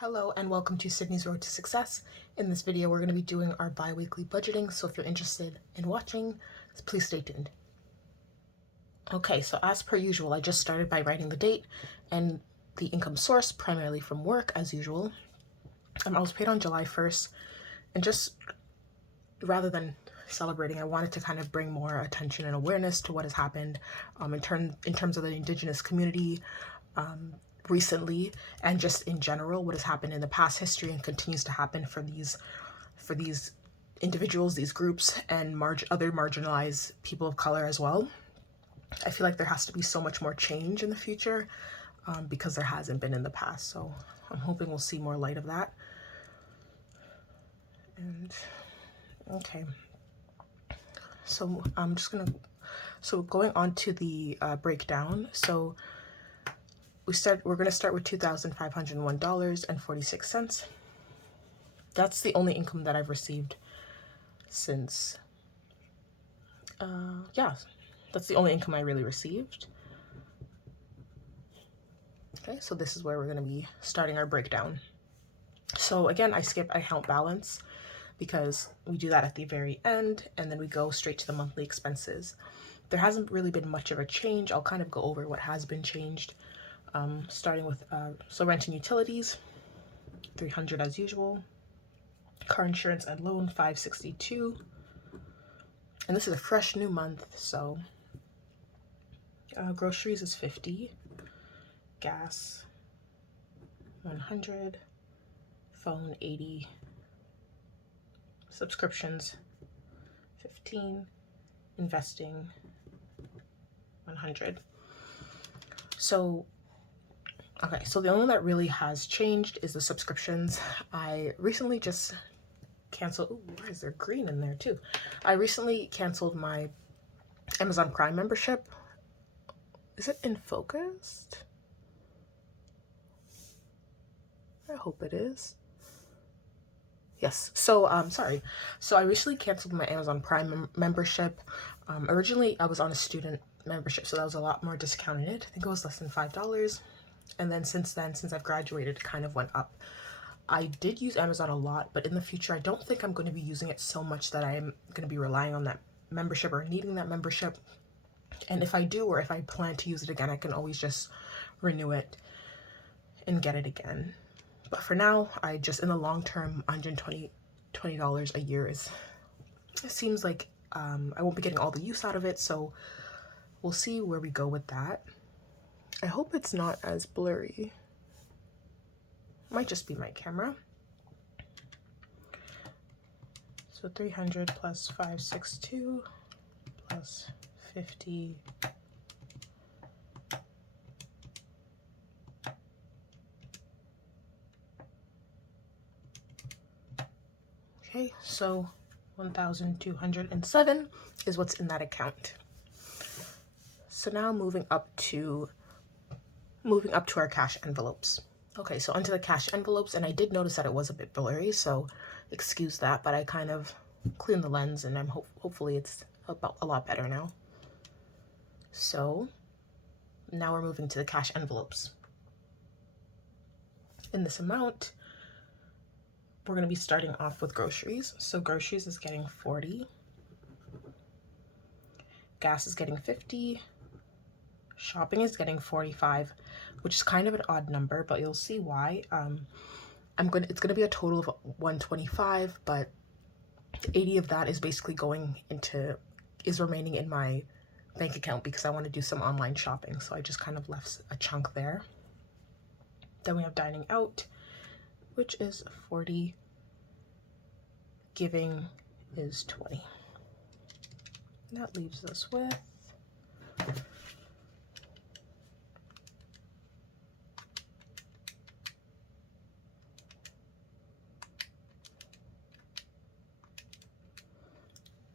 Hello and welcome to Sydney's Road to Success. In this video, we're going to be doing our bi-weekly budgeting, so if you're interested in watching, please stay tuned. Okay, so as per usual, I just started by writing the date and the income source, primarily from work, as usual. I was paid on July 1st, and just rather than celebrating, I wanted to kind of bring more attention and awareness to what has happened in terms of the Indigenous community, recently, and just in general what has happened in the past history and continues to happen for these individuals, these groups, and other marginalized people of color as well. I feel like there has to be so much more change in the future because there hasn't been in the past, so I'm hoping we'll see more light of that. And okay, so I'm just gonna going on to the breakdown. So we're going to start with $2,501.46. That's the only income that I've received since, that's the only income I really received. Okay, so this is where we're going to be starting our breakdown. So again, I skip account balance because we do that at the very end, and then we go straight to the monthly expenses. There hasn't really been much of a change. I'll kind of go over what has been changed. Starting with rent and utilities, $300 as usual. Car insurance and loan, $562. And this is a fresh new month, so groceries is $50. Gas, $100. Phone, $80. Subscriptions, $15. Investing, $100. So okay, so the only one that really has changed is the subscriptions. I recently just canceled, why is there green in there too? I recently canceled my Amazon Prime membership. Is it in focus? I hope it is. Yes, so sorry. So I recently canceled my Amazon Prime membership. Originally I was on a student membership, so that was a lot more discounted. I think it was less than $5. And then, since I've graduated, it kind of went up. I did use Amazon a lot, but in the future, I don't think I'm going to be using it so much that I'm going to be relying on that membership or needing that membership. And if I do, or if I plan to use it again, I can always just renew it and get it again. But for now, I just, in the long term, $120 a year it seems like I won't be getting all the use out of it, so we'll see where we go with that. I hope it's not as blurry. Might just be my camera. So 300 plus 562 plus 50. Okay, so 1,207 is what's in that account. So now moving up to our cash envelopes. Okay, so onto the cash envelopes, and I did notice that it was a bit blurry, so excuse that, but I kind of cleaned the lens, and hopefully it's a lot better now. So now we're moving to the cash envelopes. In this amount, we're going to be starting off with groceries. So groceries is getting $40. Gas is getting $50. Shopping is getting $45, which is kind of an odd number, but you'll see why. It's gonna be a total of $125, but 80 of that is basically remaining in my bank account because I want to do some online shopping, so I just kind of left a chunk there. Then we have dining out, which is $40. Giving is $20. And that leaves us with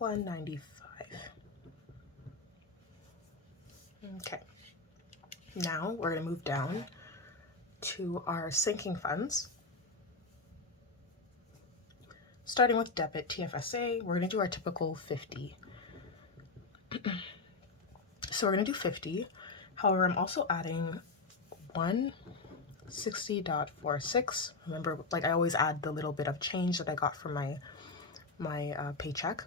$195. Okay, now we're going to move down to our sinking funds. Starting with debit, TFSA, we're going to do our typical 50. So we're going to do 50. However, I'm also adding one 60.46. Remember, like I always add the little bit of change that I got from my paycheck.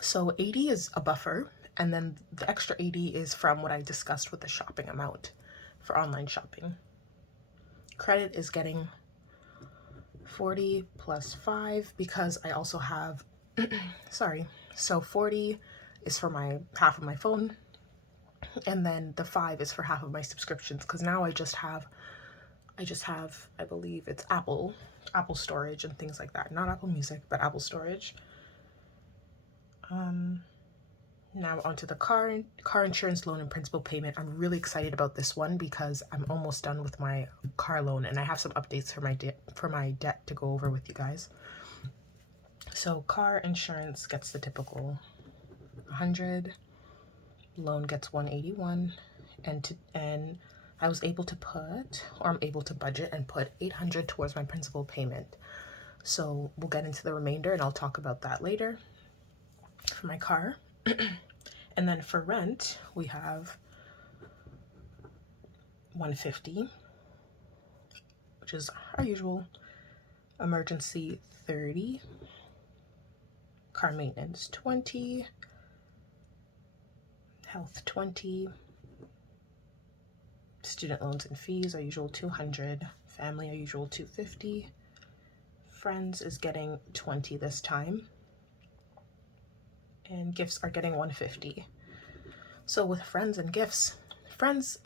So 80 is a buffer, and then the extra 80 is from what I discussed with the shopping amount for online shopping. Credit is getting 40 plus 5 because I also have sorry, so 40 is for my half of my phone, and then the 5 is for half of my subscriptions, because now I just have I believe it's Apple storage and things like that. Not Apple Music, but Apple storage. Now onto the car insurance loan and principal payment. I'm really excited about this one because I'm almost done with my car loan, and I have some updates for my debt to go over with you guys. So car insurance gets the typical 100, loan gets 181, and I was able to put, or I'm able to budget and put 800 towards my principal payment. So we'll get into the remainder and I'll talk about that later. For my car. And then for rent, we have 150, which is our usual. Emergency 30, car maintenance 20, health 20, student loans and fees, our usual 200, family, our usual 250, friends is getting 20 this time, and gifts are getting 150. So with friends and gifts, friends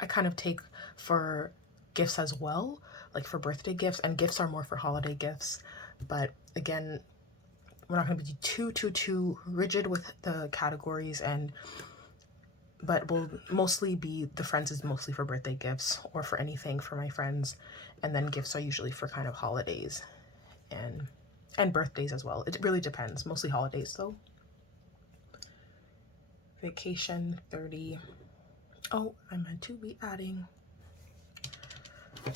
I kind of take for gifts as well, like for birthday gifts, and gifts are more for holiday gifts. But again, we're not going to be too rigid with the categories, but we'll mostly be, the friends is mostly for birthday gifts or for anything for my friends, and then gifts are usually for kind of holidays and birthdays as well. It really depends, mostly holidays though. Vacation 30. Oh, I meant to be adding, I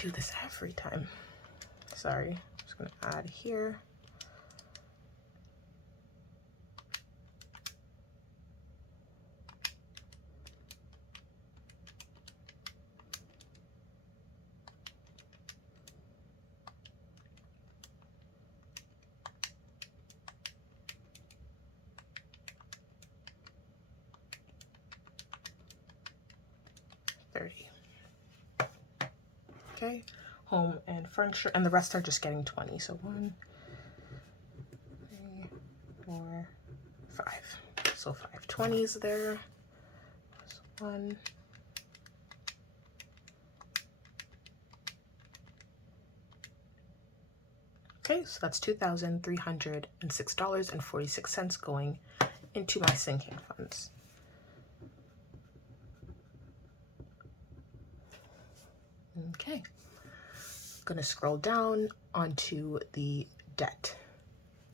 do this every time, sorry. I'm just gonna add here. Okay, home and furniture, and the rest are just getting 20. So 1, 3, 4, 5. So 5 20s there. So 1. Okay, so that's $2,306.46 going into my sinking funds. Okay, I'm gonna scroll down onto the debt.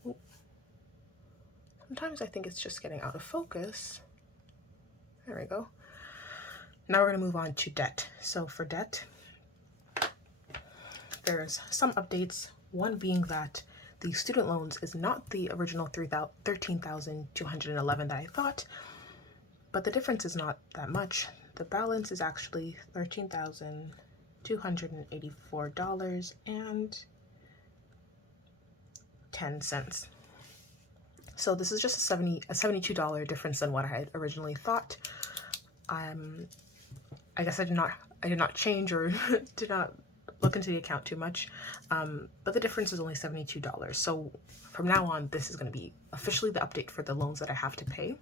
Ooh. Sometimes I think it's just getting out of focus. There we go. Now we're gonna move on to debt. So for debt, there's some updates. One being that the student loans is not the original $13,211 that I thought, but the difference is not that much. The balance is actually $13,284.10. So this is just a $72 difference than what I had originally thought. I guess I did not change or did not look into the account too much, but the difference is only $72. So from now on, this is going to be officially the update for the loans that I have to pay.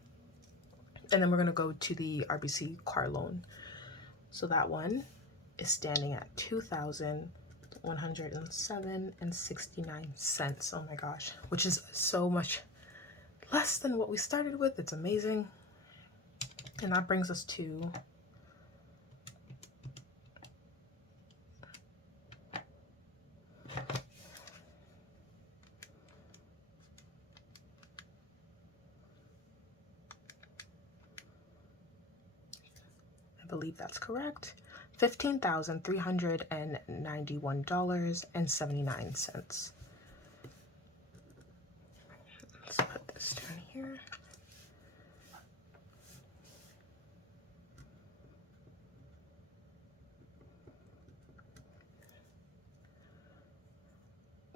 And then we're going to go to the RBC Car Loan. So that one is standing at $2,107.69. Oh my gosh, which is so much less than what we started with. It's amazing. And that brings us to I believe that's correct, $15,391.79. Let's put this down here.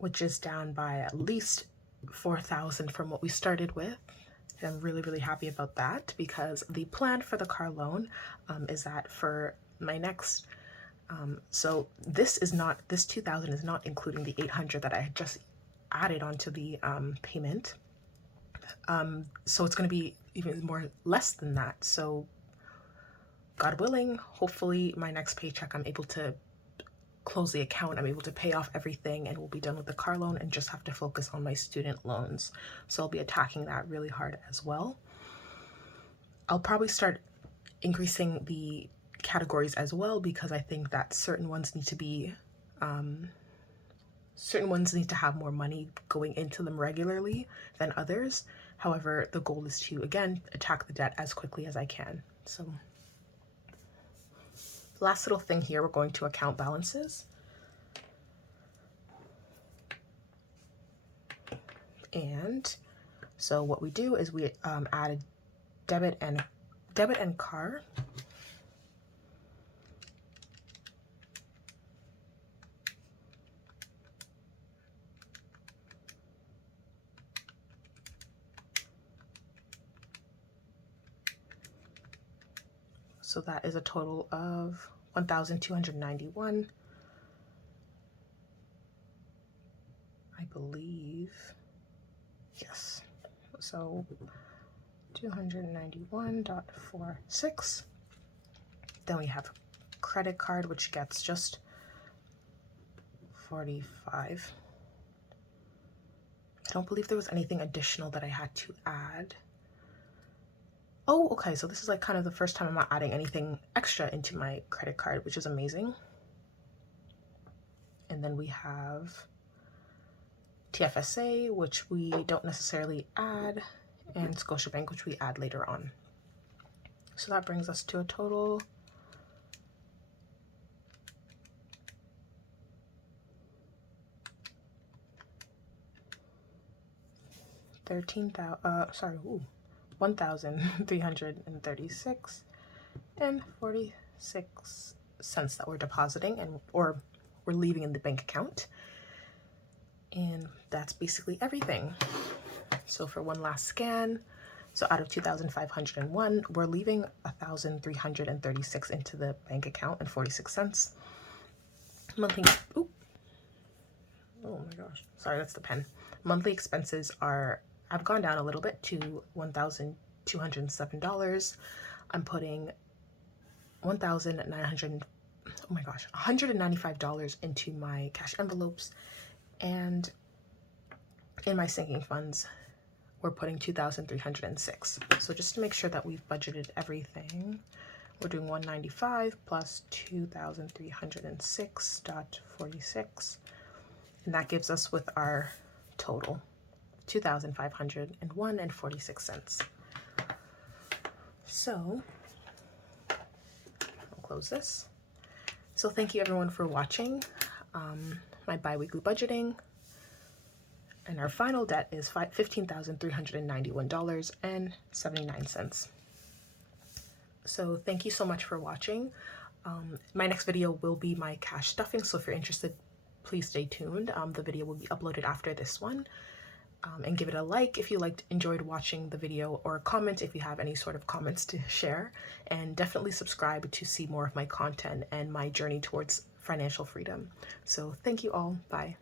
which is down by at least $4,000 from what we started with. And I'm really, really happy about that, because the plan for the car loan is that for my next, so this $2,000 is not including the $800 that I had just added onto the payment. So it's going to be even more less than that. So God willing, hopefully my next paycheck, I'm able to close the account, I'm able to pay off everything, and we'll be done with the car loan and just have to focus on my student loans. So I'll be attacking that really hard as well. I'll probably start increasing the categories as well, because I think that certain ones need to have more money going into them regularly than others. However, the goal is to, again, attack the debt as quickly as I can. So last little thing here, we're going to account balances. And so what we do is we add a debit and car. So that is a total of $1,291, I believe. Yes. So 291.46. Then we have credit card, which gets just 45. I don't believe there was anything additional that I had to add. Oh, okay, so this is like kind of the first time I'm not adding anything extra into my credit card, which is amazing. And then we have TFSA, which we don't necessarily add, and Scotiabank, which we add later on. So that brings us to a total $1,336.46 that we're depositing or we're leaving in the bank account. And that's basically everything. So for one last scan, so out of 2,501, we're leaving 1,336 into the bank account and 46 cents. Monthly, oh my gosh, sorry, that's the pen. Monthly expenses have gone down a little bit to $1,207. I'm putting $195 into my cash envelopes, and in my sinking funds, we're putting $2,306. So just to make sure that we've budgeted everything, we're doing 195 plus 2,306.46, and that gives us with our total 2,501.46 cents. So I'll close this. So thank you everyone for watching my bi-weekly budgeting. And our final debt is $15,391.79. So thank you so much for watching. My next video will be my cash stuffing, so if you're interested, please stay tuned. The video will be uploaded after this one. And give it a like if you enjoyed watching the video, or comment if you have any sort of comments to share. And definitely subscribe to see more of my content and my journey towards financial freedom. So thank you all. Bye.